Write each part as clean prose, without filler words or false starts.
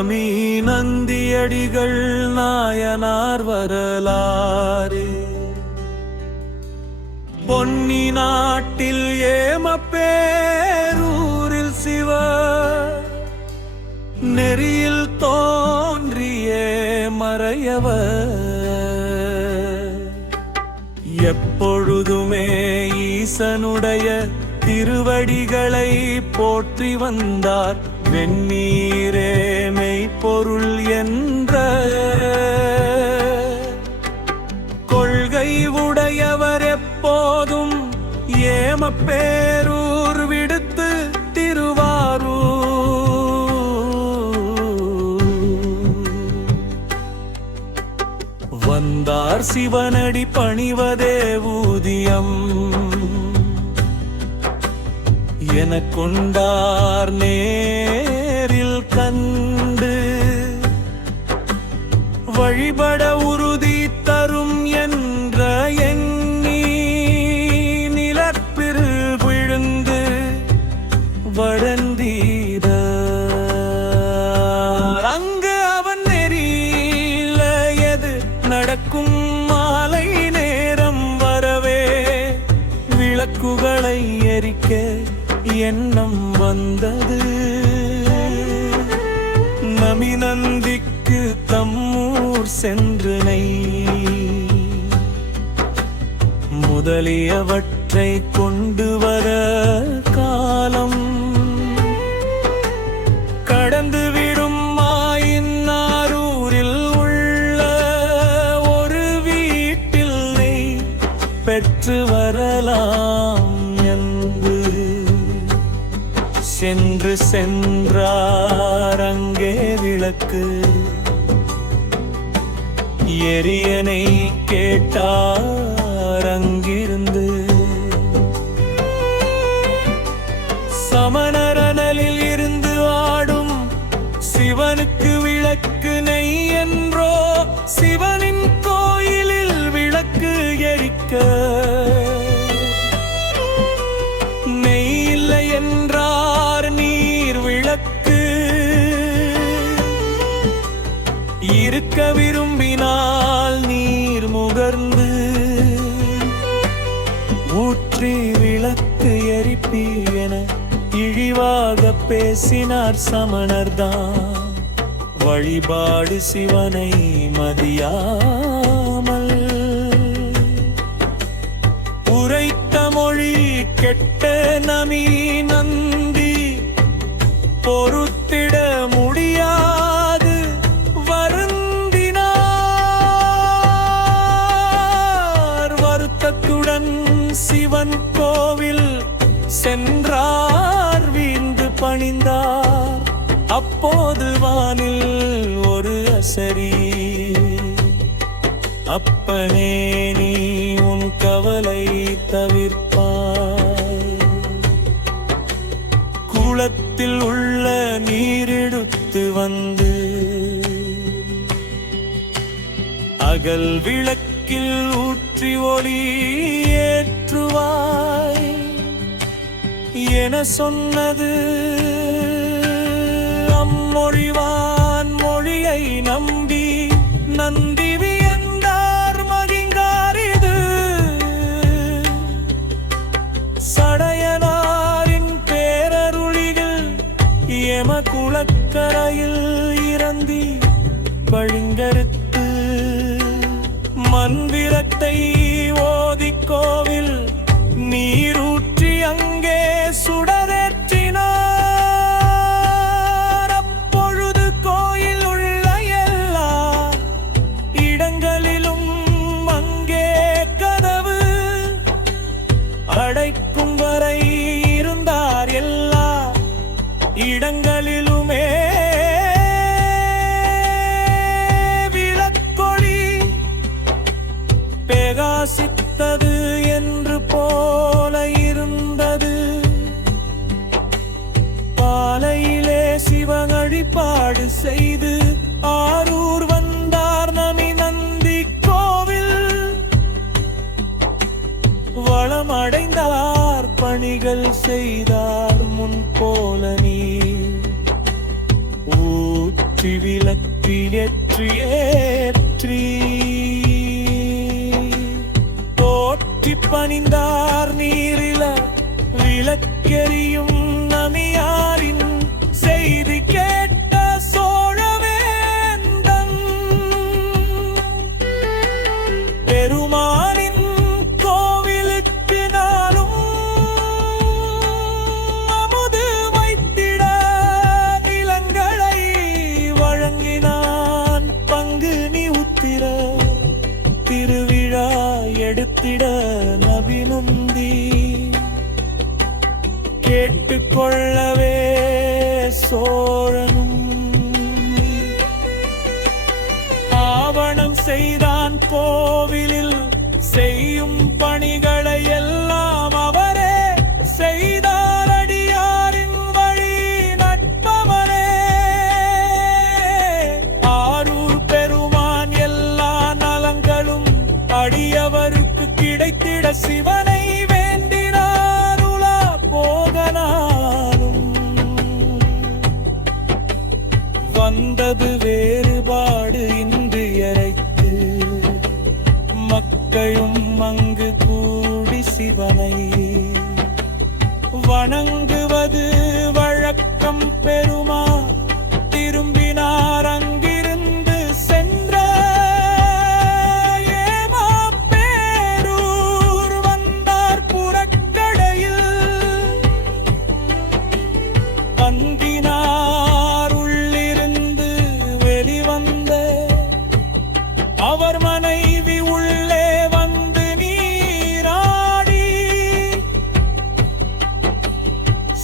நமி நந்தியடிகள் நாயனார் வரலாறு. பொன்னி நாட்டில் ஏமப்பேரூரில் சிவ நெறியில் தோன்றிய மறையவர் எப்பொழுதுமே ஈசனுடைய திருவடிகளை போற்றி வந்தார். வெண்ணீரே மெய்ப்பொருள் என்ற கொள்கை உடையவர் எப்போதும் ஏமப்பேரூர் விடுத்து திருவாரூர் வந்தார். சிவனடி பணிவதே ஊதியம் எனக்குண்டார் நேரில் கண்டு வழிபட உறுதி தரும் என்ற எண்ணி நிலப்பில் விழுந்து வழந்தீர. அங்கு அவன் நெறியில எது நடக்கும் மாலை நேரம் வரவே விளக்குகளை எரிக்க எண்ணம் வந்தது. நமி நந்திக்கு தம்மூர் சென்று முதலியவற்றை கொண்டு வர காலம் கடந்து விடும். மாயின்னாரூரில் உள்ள ஒரு வீட்டில் நெய் பெற்று வரலாம் என்று சென்றார். அங்கே விளக்கு எரியனை கேட்டார். அங்கிருந்து சமணரனலில் இருந்து ஆடும் சிவனுக்கு விளக்கு நெய் என்றோ சிவனின் கோயிலில் விளக்கு எரிக்க நெய் இல்லை என்றார். நீர் விளக்கு இருக்க விரும்பினால் நீர் முகர்ந்து ஊற்றி விளக்கு எரிப்பி என இழிவாக பேசினார். சமணர்தான் வழிபாடு சிவனை மதியாமல் உரைத்த மொழி கெட்ட நமி நந்தி பொறுத்திட முடியாது வருந்தினார். வருத்தத்துடன் சிவன் கோவில் சென்றார். வீந்து பணிந்தார். அப்போது வானில் ஒரு அசரி அப்பனே நீ உன் கவலை தவிர்ப்பாய். குளத்தில் உள்ள நீரெடுத்து வந்து அகல் விளக்கில் ஊற்றி ஒளி ஏற்றுவாய் என சொன்னது. அம்மொழிவான் மொழியை நம்பி நந்தி வியந்தார். மகிங்காரிது சடையனாரின் பேரருளிகள் எம குளக்கரையில் இறந்தி பழிங்கருத்து மண்விரத்தை ஓதி கோவில் நீரூற்றி அங்கே சுடரேற்றினார். அப்பொழுது கோயில் உள்ள எல்லா இடங்களிலும் அங்கே கதவு அடைக்கும் வரை இருந்தார். எல்லா இடங்களிலுமே விளக்கொளி பிரகாசித்தது என்று போல இருந்தது. பாலையிலே சிவன் வழிபாடு செய்து ஆரூர் வந்தார். நமி நந்தி கோவில் வளமடைந்தார். பணிகள் செய்தார் முன் போல நீர் ஊற்றி விளக்கு ஏற்றி போற்றி பணிந்தார் நீரில விளக்கெரியும் நமியாரின் செய்தி கேட்ட சோழவேந்தன் பெருமானின் கோவிலுக்கு நாளும் அமுது வைத்திட நிலங்களை வழங்கினான். பங்குனி உத்திர திருவிழா எடுத்திட நபிநந்தி கேட்டுக்கொள்ளவே சோழனும் ஆவணம் செய்தான். கோவிலில் செய்யும் பணிகளை எல்லாம் அவரே செய்தார். அடியாரின் வழி நட்பவரே ஆரூர் பெருமான் எல்லா நலங்களும் அடியவருக்கு கிடைத்திட சிவனை வேண்டினார். உலா போகனாலும் வந்தது வேறுபாடு இன்று எரைத்து மக்களும் அங்கு கூடி சிவனை வணங்குவது வழக்கம். பெருமான் திரும்பினார் அங்கிருந்து சென்ற ஏமாப்பேரூர் வந்தார் புறக்கடையில் அன்பினார் உள்ளிருந்து வெளிவந்த அவர் மனைவி உள்ளே வந்து நீராடி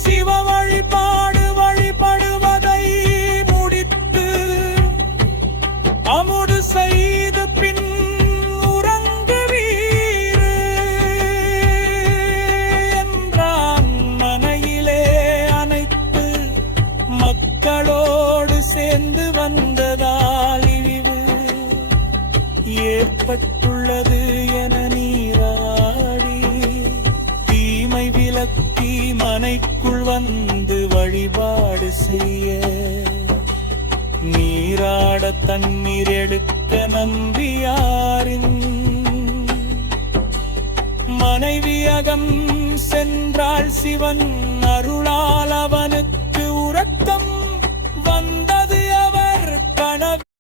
சிவ வழிபடுவதை முடித்து அமுது செய்து பின் உறங்குவீரு என்றான். மனையிலே அனைத்து மக்களோடு சேர்ந்து வந்ததால் இழிவு ஏற்பட்டுள்ளது என நீராடி தீமை விலக்கி மனைக்குள் வந்து வழிபாடு செய்ய நீராட தண்ணீர் எடுக்க நம்பியாரின் மனைவியகம் சென்றாள். சிவன் அருளால் அவனுக்கு